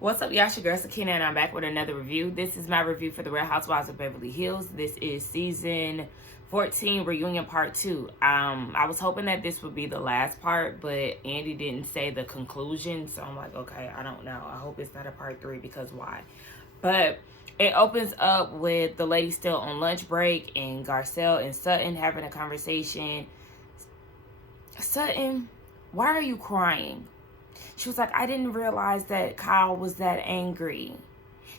What's up, y'all? It's your girl Sakina, and I'm back with another review. This is my review for The Real Housewives of Beverly Hills. This is season 14, reunion part 2. I was hoping that this would be the last part, but Andy didn't say the conclusion, so I'm like, okay, I don't know. I hope it's not a part 3, because why? But it opens up with the lady still on lunch break and Garcelle and Sutton having a conversation. Sutton, why are you crying? She was like, I didn't realize that Kyle was that angry.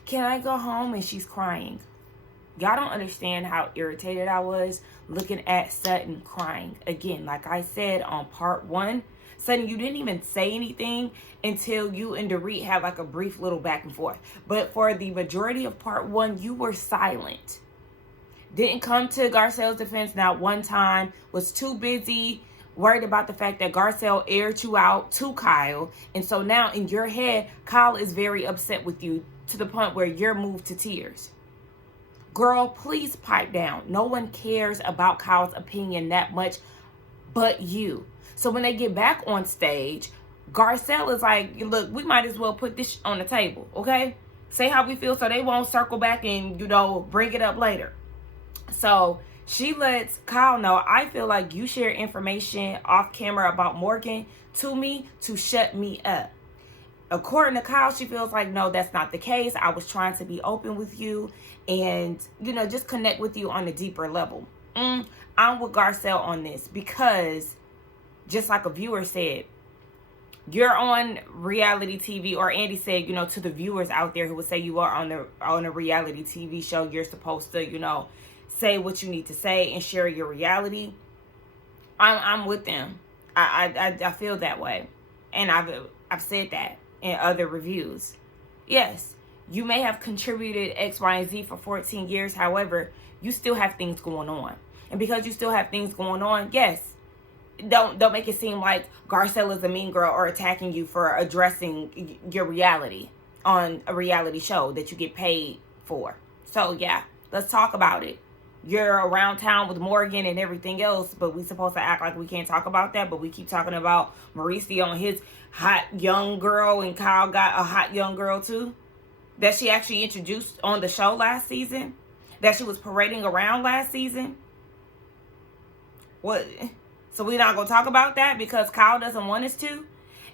Can I go home? And she's crying. Y'all don't understand how irritated I was looking at Sutton crying. Again, like I said on part 1, Sutton, you didn't even say anything until you and Dorit had like a brief little back and forth. But for the majority of part 1, you were silent. Didn't come to Garcelle's defense not one time. Was too busy worried about the fact that Garcelle aired you out to Kyle. And so now in your head, Kyle is very upset with you to the point where you're moved to tears. Girl, please pipe down. No one cares about Kyle's opinion that much but you. So when they get back on stage, Garcelle is like, look, we might as well put this on the table, okay? Say how we feel so they won't circle back and, bring it up later. So she lets Kyle know, I feel like you share information off camera about Morgan to me to shut me up. According to Kyle, she feels like, no, that's not the case. I was trying to be open with you and, just connect with you on a deeper level. I'm with Garcelle on this because, just like a viewer said, you're on reality TV, or Andy said, to the viewers out there who would say you are on a reality TV show, you're supposed to, say what you need to say and share your reality. I'm with them. I feel that way, and I've said that in other reviews. Yes, you may have contributed X, Y, and Z for 14 years. However, you still have things going on, and because you still have things going on, yes, don't make it seem like Garcelle is a mean girl or attacking you for addressing your reality on a reality show that you get paid for. So yeah, let's talk about it. You're around town with Morgan and everything else, but we supposed to act like we can't talk about that, but we keep talking about Mauricio and his hot young girl, and Kyle got a hot young girl too, that she actually introduced on the show last season, that she was parading around last season. What? So we're not going to talk about that because Kyle doesn't want us to?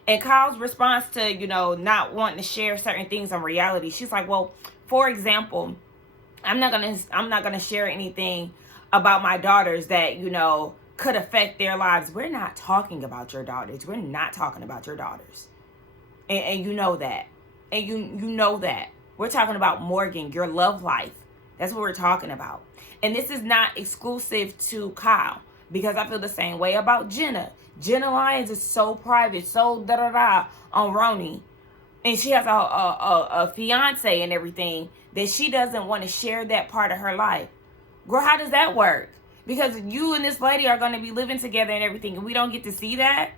And Kyle's response to, not wanting to share certain things on reality, she's like, well, for example, I'm not gonna share anything about my daughters that, could affect their lives. We're not talking about your daughters. We're not talking about your daughters. And you know that. And you know that. We're talking about Morgan, your love life. That's what we're talking about. And this is not exclusive to Kyle, because I feel the same way about Jenna. Jenna Lyons is so private, so da-da-da on Roni. And she has a fiance and everything that she doesn't want to share that part of her life. Girl, how does that work? Because you and this lady are going to be living together and everything, and we don't get to see that.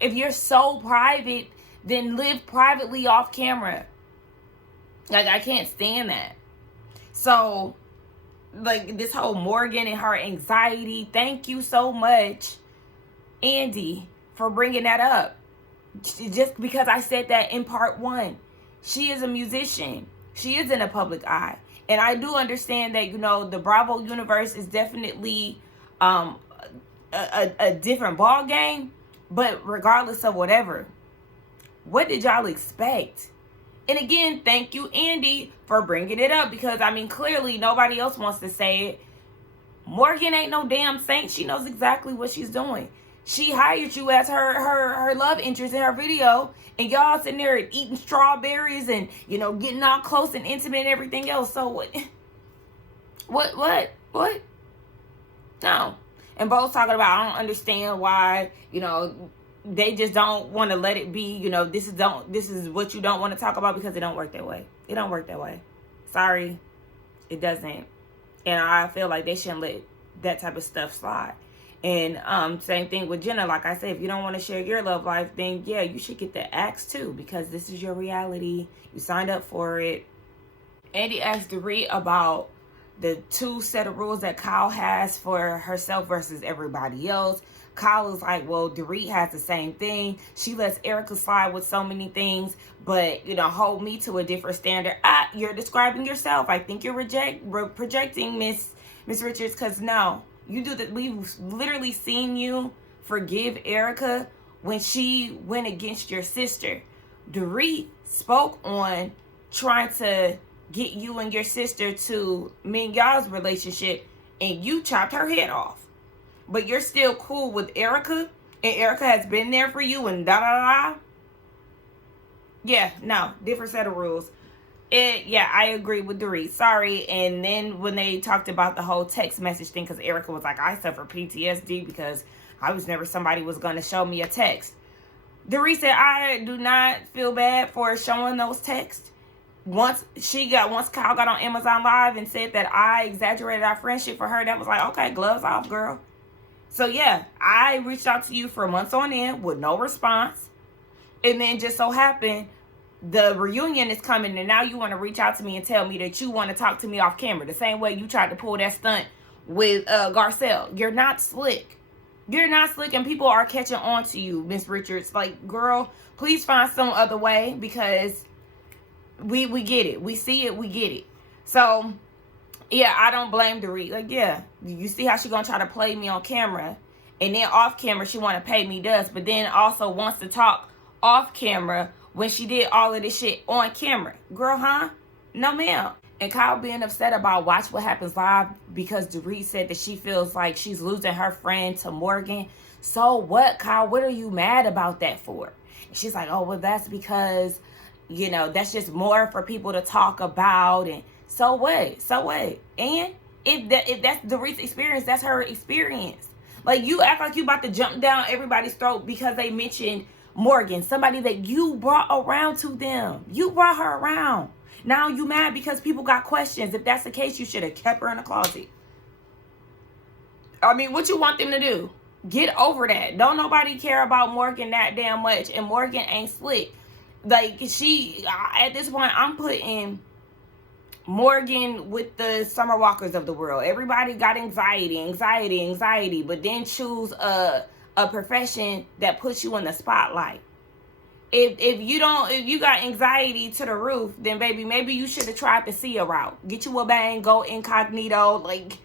If you're so private, then live privately off camera. Like, I can't stand that. So, like, this whole Morgan and her anxiety, thank you so much, Andy, for bringing that up. Just because I said that in part 1. She is a musician. She is in a public eye. And I do understand that, the Bravo universe is definitely a different ball game. But regardless of whatever, what did y'all expect? And again, thank you, Andy, for bringing it up. Because, clearly nobody else wants to say it. Morgan ain't no damn saint. She knows exactly what she's doing. She hired you as her love interest in her video, and y'all sitting there eating strawberries and, getting all close and intimate and everything else. So what? No. And both talking about, I don't understand why, they just don't want to let it be, this is what you don't want to talk about, because it don't work that way. It don't work that way. Sorry. It doesn't. And I feel like they shouldn't let that type of stuff slide. And same thing with Jenna. Like I said, if you don't want to share your love life, then yeah, you should get the axe too, because this is your reality. You signed up for it. Andy asked Dorit about the 2 set of rules that Kyle has for herself versus everybody else. Kyle was like, well, Dorit has the same thing. She lets Erica slide with so many things, but, hold me to a different standard. You're describing yourself. I think you're projecting, Miss Richards, because no, you do that. We've literally seen you forgive Erica when she went against your sister. Dorit spoke on trying to get you and your sister to mend y'all's relationship, and you chopped her head off. But you're still cool with Erica, and Erica has been there for you, and da-da-da. Yeah, no, different set of rules. I agree with Dorit. Sorry. And then when they talked about the whole text message thing, because Erica was like, I suffer PTSD because I was never somebody was going to show me a text. Dorit said, I do not feel bad for showing those texts. Once Kyle got on Amazon Live and said that I exaggerated our friendship for her, that was like, okay, gloves off, girl. So yeah, I reached out to you for months on end with no response. And then just so happened, the reunion is coming, and now you want to reach out to me and tell me that you want to talk to me off camera. The same way you tried to pull that stunt with Garcelle. You're not slick. You're not slick, and people are catching on to you, Miss Richards. Like, girl, please find some other way, because we get it. We see it. We get it. So, yeah, I don't blame Dorit. Like, yeah, you see how she gonna try to play me on camera, and then off camera she want to pay me dust, but then also wants to talk off camera when she did all of this shit on camera. Girl, huh? No, ma'am. And Kyle being upset about Watch What Happens Live because Dorit said that she feels like she's losing her friend to Morgan. So what, Kyle? What are you mad about that for? And she's like, oh, well, that's because, that's just more for people to talk about. And so what? So what? And if that's Dorit's experience, that's her experience. Like, you act like you about to jump down everybody's throat because they mentioned Morgan, somebody that you brought around to them. You brought her around. Now you mad because people got questions. If that's the case, you should have kept her in the closet. I mean, what you want them to do? Get over that. Don't nobody care about Morgan that damn much. And Morgan ain't slick. Like, at this point, I'm putting Morgan with the Summer Walkers of the world. Everybody got anxiety, but then choose a profession that puts you in the spotlight. If you got anxiety to the roof, then baby, maybe you should have tried the Sia route. Get you a bang, go incognito. Like,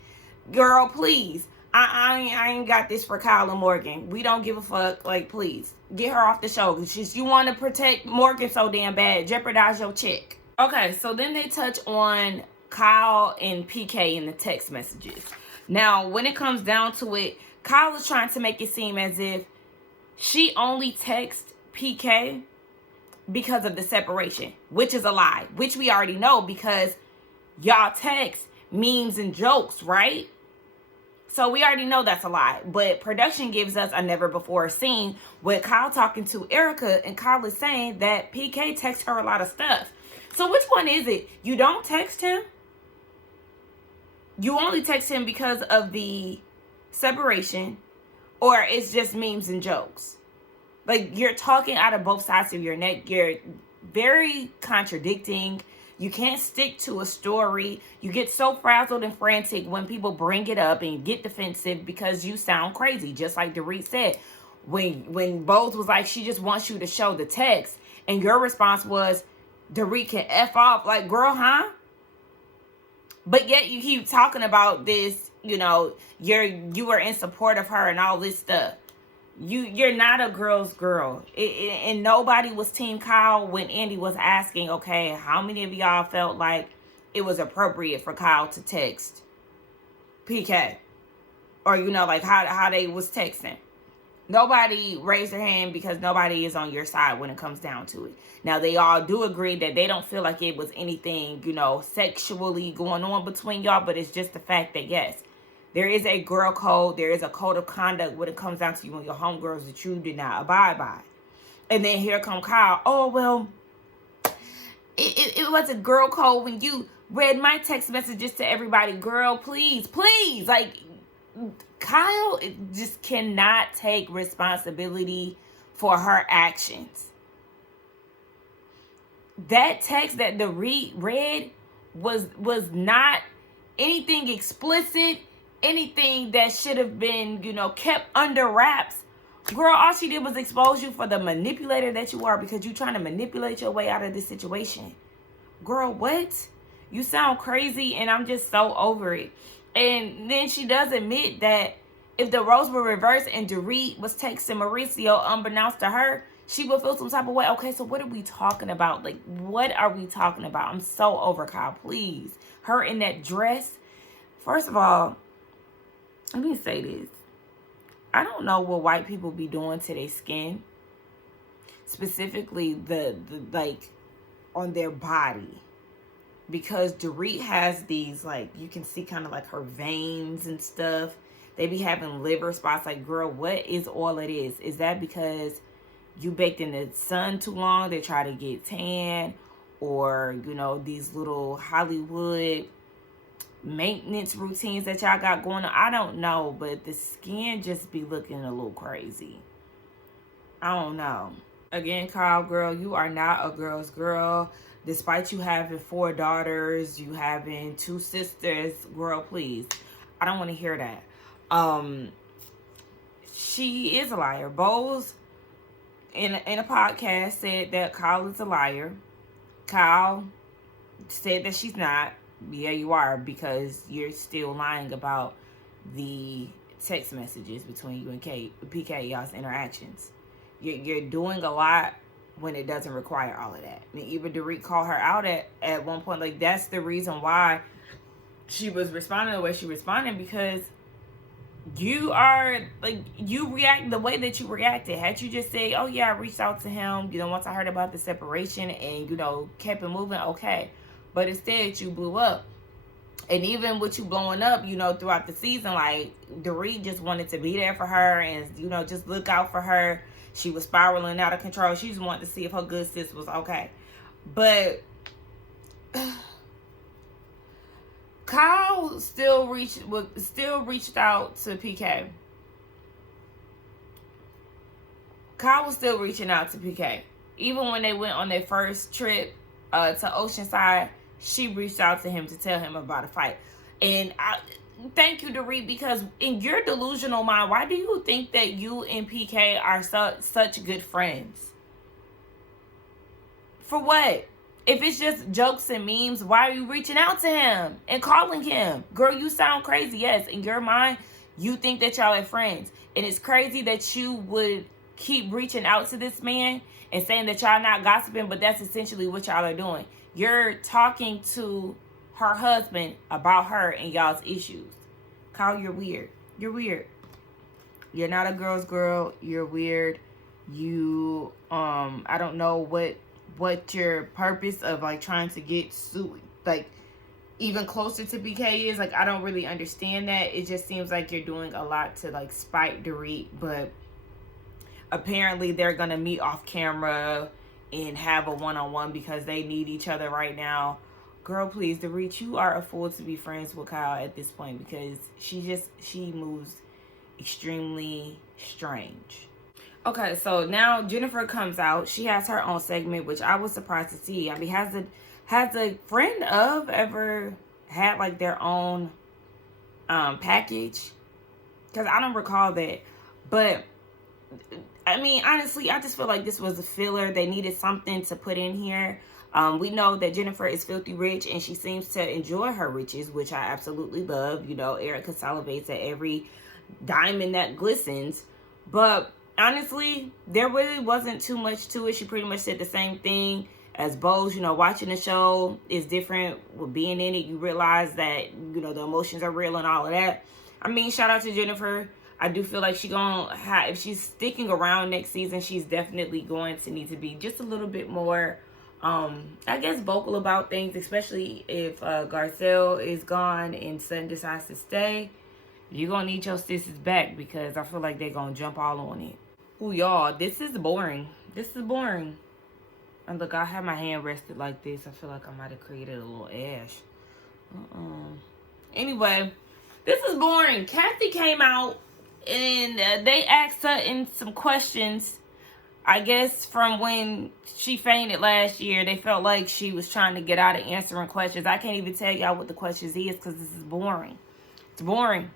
girl, please. I ain't got this for Kyle and Morgan. We don't give a fuck. Like, please get her off the show. It's just you want to protect Morgan so damn bad. Jeopardize your chick. Okay, so then they touch on Kyle and PK in the text messages. Now, when it comes down to it, Kyle is trying to make it seem as if she only texts PK because of the separation, which is a lie, which we already know because y'all text memes and jokes, right? So we already know that's a lie, but production gives us a never before seen with Kyle talking to Erica, and Kyle is saying that PK texts her a lot of stuff. So which one is it? You don't text him? You only text him because of the separation, or it's just memes and jokes? Like, you're talking out of both sides of your neck. You're very contradicting. You can't stick to a story. You get so frazzled and frantic when people bring it up and get defensive because you sound crazy. Just like Dorit said, when Bose was like, she just wants you to show the text, and your response was, Dorit can F off. Like, girl, huh? But yet you keep talking about this, you were in support of her and all this stuff. You're not a girl's girl. And nobody was Team Kyle when Andy was asking, okay, how many of y'all felt like it was appropriate for Kyle to text PK? Or, like how they was texting. Nobody raised their hand because nobody is on your side when it comes down to it. Now, they all do agree that they don't feel like it was anything, sexually going on between y'all, but it's just the fact that, yes, there is a girl code. There is a code of conduct when it comes down to you and your homegirls that you did not abide by. And then here come Kyle. Oh, well, it was a girl code when you read my text messages to everybody. Girl, please. Like, Kyle just cannot take responsibility for her actions. That text that the read was not anything explicit. anything that should have been, kept under wraps. Girl, all she did was expose you for the manipulator that you are, because you're trying to manipulate your way out of this situation. Girl, what? You sound crazy, and I'm just so over it. And then she does admit that if the roles were reversed and Dorit was texting Mauricio unbeknownst to her, she would feel some type of way. Okay, so what are we talking about? Like, what are we talking about? I'm so over Kyle, please. Her in that dress. First of all, let me say this. I don't know what white people be doing to their skin. Specifically, the like, on their body. Because Dorit has these, like, you can see kind of like her veins and stuff. They be having liver spots. Like, girl, what is all it is? Is that because you baked in the sun too long? They try to get tan? Or, these little Hollywood maintenance routines that y'all got going on? I don't know, but the skin just be looking a little crazy. I don't know. Again, Kyle, girl, you are not a girl's girl. Despite you having 4 daughters, you having 2 sisters, girl, please. I don't want to hear that. She is a liar. Bose, in a podcast, said that Kyle is a liar. Kyle said that she's not. Yeah, you are, because you're still lying about the text messages between you and PK, y'all's interactions. You're doing a lot when it doesn't require all of that. And even Dorit called her out at one point. Like, that's the reason why she was responding the way she responded, because you are, like, you react the way that you reacted. Had you just said, oh yeah, I reached out to him, once I heard about the separation and, kept it moving, okay. But instead, you blew up. And even with you blowing up, throughout the season, like, Dorit just wanted to be there for her and, just look out for her. She was spiraling out of control. She just wanted to see if her good sis was okay. But Kyle still reached out to PK. Kyle was still reaching out to PK. Even when they went on their first trip to Oceanside, she reached out to him to tell him about a fight. And thank you, Dorit, because in your delusional mind, why do you think that you and PK are such good friends? For what? If it's just jokes and memes, why are you reaching out to him and calling him? Girl, you sound crazy. Yes, in your mind, you think that y'all are friends. And it's crazy that you would keep reaching out to this man and saying that y'all not gossiping, but that's essentially what y'all are doing. You're talking to her husband about her and y'all's issues. Kyle, you're weird. You're weird. You're not a girl's girl. You're weird. You, I don't know what your purpose of, like, trying to get like, even closer to BK is. Like, I don't really understand that. It just seems like you're doing a lot to, like, spite Dorit, but apparently they're gonna meet off camera and have a one-on-one because they need each other right now. Girl, please, Dorit, you are a fool to be friends with Kyle at this point, because she moves extremely strange. Okay, so now Jennifer comes out. She has her own segment, which I was surprised to see. I mean, has a friend of ever had, like, their own package? Because I don't recall that. But I mean, honestly, I just feel like this was a filler. They needed something to put in here. We know that Jennifer is filthy rich, and she seems to enjoy her riches, which I absolutely love. Erica salivates at every diamond that glistens. But honestly, there really wasn't too much to it. She pretty much said the same thing as Bose. Watching the show is different. With being in it, you realize that, the emotions are real and all of that. I mean, shout out to Jennifer. I do feel like if she's sticking around next season, she's definitely going to need to be just a little bit more, I guess, vocal about things, especially if Garcelle is gone and Sutton decides to stay. You're going to need your sisters back, because I feel like they're going to jump all on it. Ooh, y'all, this is boring. This is boring. And look, I have my hand rested like this. I feel like I might have created a little ash. Anyway, this is boring. Kathy came out and they asked Sutton some questions. I guess from when she fainted last year, they felt like she was trying to get out of answering questions. I can't even tell y'all what the questions is, because this is boring. It's boring.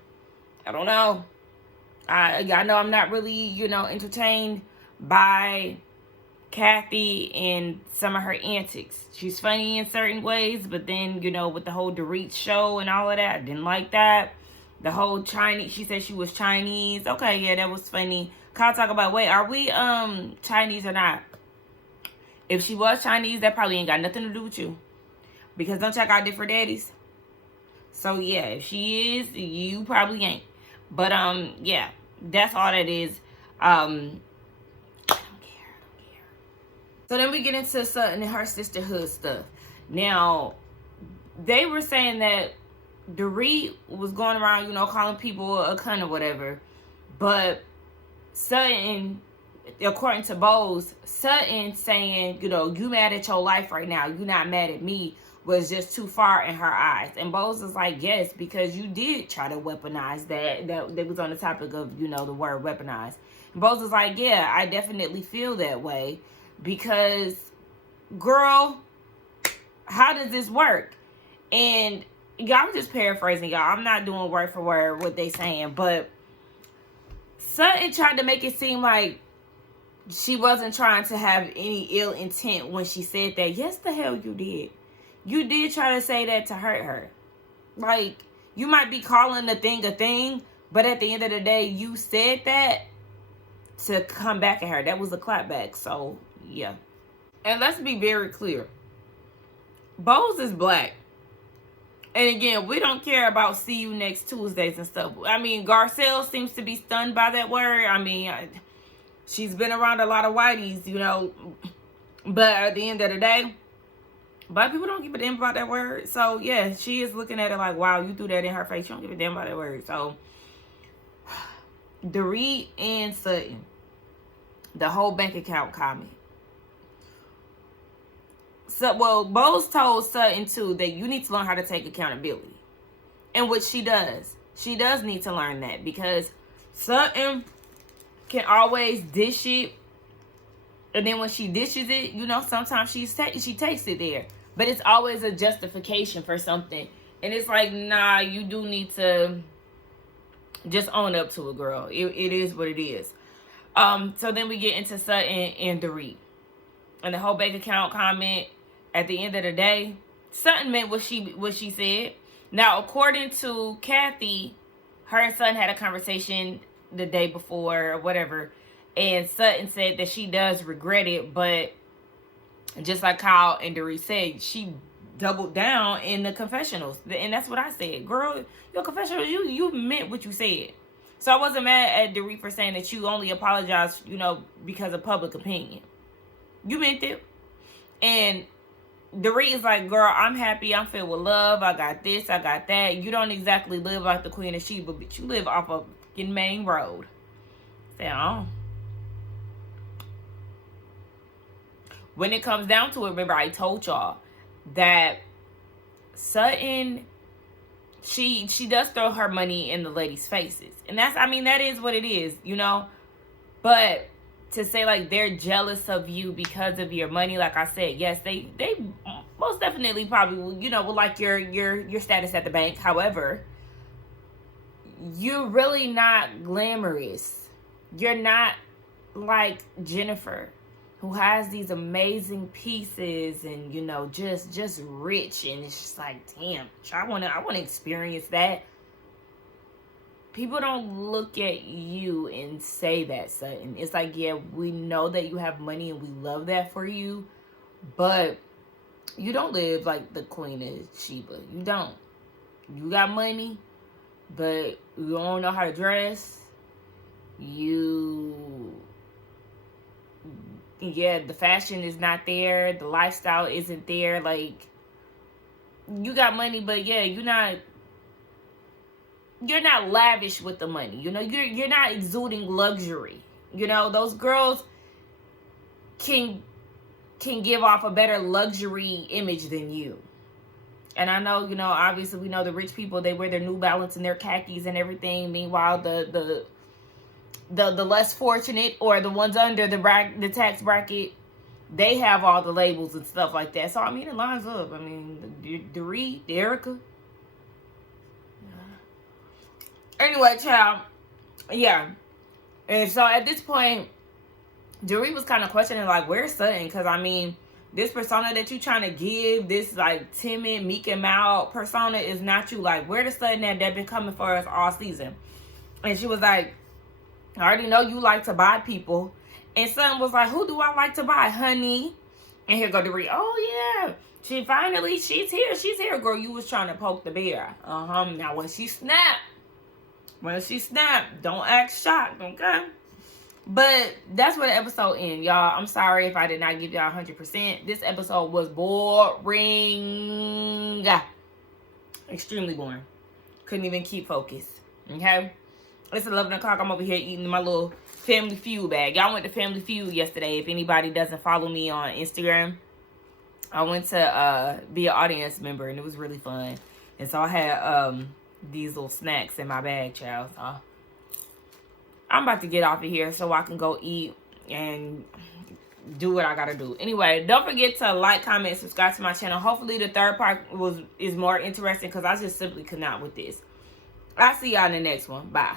I don't know. I know I'm not really, you know, entertained by Kathy and some of her antics. She's funny in certain ways, but then, you know, with the whole Dorit show and all of that, I didn't like that. The whole Chinese, she said she was Chinese. Okay, yeah, that was funny. Kyle talk about, wait, are we Chinese or not? If she was Chinese, that probably ain't got nothing to do with you. Because don't check out different daddies. So yeah, if she is, you probably ain't. But yeah, that's all that is. I don't care. So then we get into Sutton and her sisterhood stuff. Now, they were saying that Dorit was going around, you know, calling people a cunt or whatever. But Sutton, according to Bose, Sutton saying, you know, you mad at your life right now, you not mad at me, was just too far in her eyes. And Bose is like, yes, because you did try to weaponize that was on the topic of, you know, the word weaponize. And Bose is like, yeah, I definitely feel that way, because girl, how does this work? And y'all, I'm just paraphrasing, y'all. I'm not doing word for word what they saying, but Sutton tried to make it seem like she wasn't trying to have any ill intent when she said that. Yes, the hell you did. You did try to say that to hurt her. Like, you might be calling a thing, but at the end of the day, you said that to come back at her. That was a clapback. So, yeah. And let's be very clear. Bose is black. And again, we don't care about see you next Tuesdays and stuff. I mean, Garcelle seems to be stunned by that word. I mean, she's been around a lot of whiteys, you know. But at the end of the day, black people don't give a damn about that word. So, yeah, she is looking at it like, wow, you threw that in her face. You don't give a damn about that word. So, Dorit and Sutton, the whole bank account comment. So, well, Bose told Sutton, too, that you need to learn how to take accountability. And which she does. She does need to learn that, because Sutton can always dish it. And then when she dishes it, you know, sometimes she takes it there. But it's always a justification for something. And it's like, nah, you do need to just own up to it, girl. It is what it is. So then we get into Sutton and Dorit. And the whole bank account comment, at the end of the day, Sutton meant what she said. Now, according to Kathy, her and Sutton had a conversation the day before or whatever. And Sutton said that she does regret it, but just like Kyle and Dorit said, she doubled down in the confessionals. And that's what I said. Girl, your confessionals, you meant what you said. So I wasn't mad at Dorit for saying that you only apologized, you know, because of public opinion. You meant it. And Dorit is like, girl, I'm happy. I'm filled with love. I got this. I got that. You don't exactly live like the Queen of Sheba, but you live off of fucking main road. Say, oh. When it comes down to it, remember I told y'all that Sutton, she does throw her money in the ladies' faces. And that's, I mean, that is what it is, you know. But to say like they're jealous of you because of your money, like I said, yes, they most definitely probably will, you know, will like your status at the bank. However, you're really not glamorous. You're not like Jennifer, who has these amazing pieces and, you know, just rich, and it's just like, damn, I wanna experience that. People don't look at you and say that, Sutton. It's like, yeah, we know that you have money and we love that for you, but you don't live like the Queen of Sheba. You don't. You got money, but you don't know how to dress. Yeah, the fashion is not there. The lifestyle isn't there. Like, you got money, but yeah, you're not lavish with the money. You know, you're not exuding luxury. You know, those girls can give off a better luxury image than you. And I know, you know, obviously we know the rich people, they wear their New Balance and their khakis and everything. Meanwhile, the less fortunate, or the ones under the tax bracket, they have all the labels and stuff like that. So I mean, it lines up. I mean, Dorit, Erica. Anyway, child. Yeah. And so at this point, Dorit was kind of questioning, like, where's Sutton? Because, I mean, this persona that you trying to give, this, like, timid, meek and mild persona is not you. Like, where the Sutton that been coming for us all season? And she was like, I already know you like to buy people. And Sutton was like, who do I like to buy, honey? And here go Dorit. Oh, yeah. She's here. She's here, girl. You was trying to poke the bear. Now, when she snapped, don't act shocked, okay? But that's where the episode ends, y'all. I'm sorry if I did not give y'all 100%. This episode was boring. Extremely boring. Couldn't even keep focused, okay? It's 11 o'clock. I'm over here eating my little Family Feud bag. Y'all went to Family Feud yesterday. If anybody doesn't follow me on Instagram, I went to be an audience member, and it was really fun. And so I had these little snacks in my bag, child. So I'm about to get off of here so I can go eat and do what I gotta do. Anyway, don't forget to like, comment, subscribe to my channel. Hopefully the third part is more interesting because I just simply could not with this. I'll see y'all in the next one. Bye.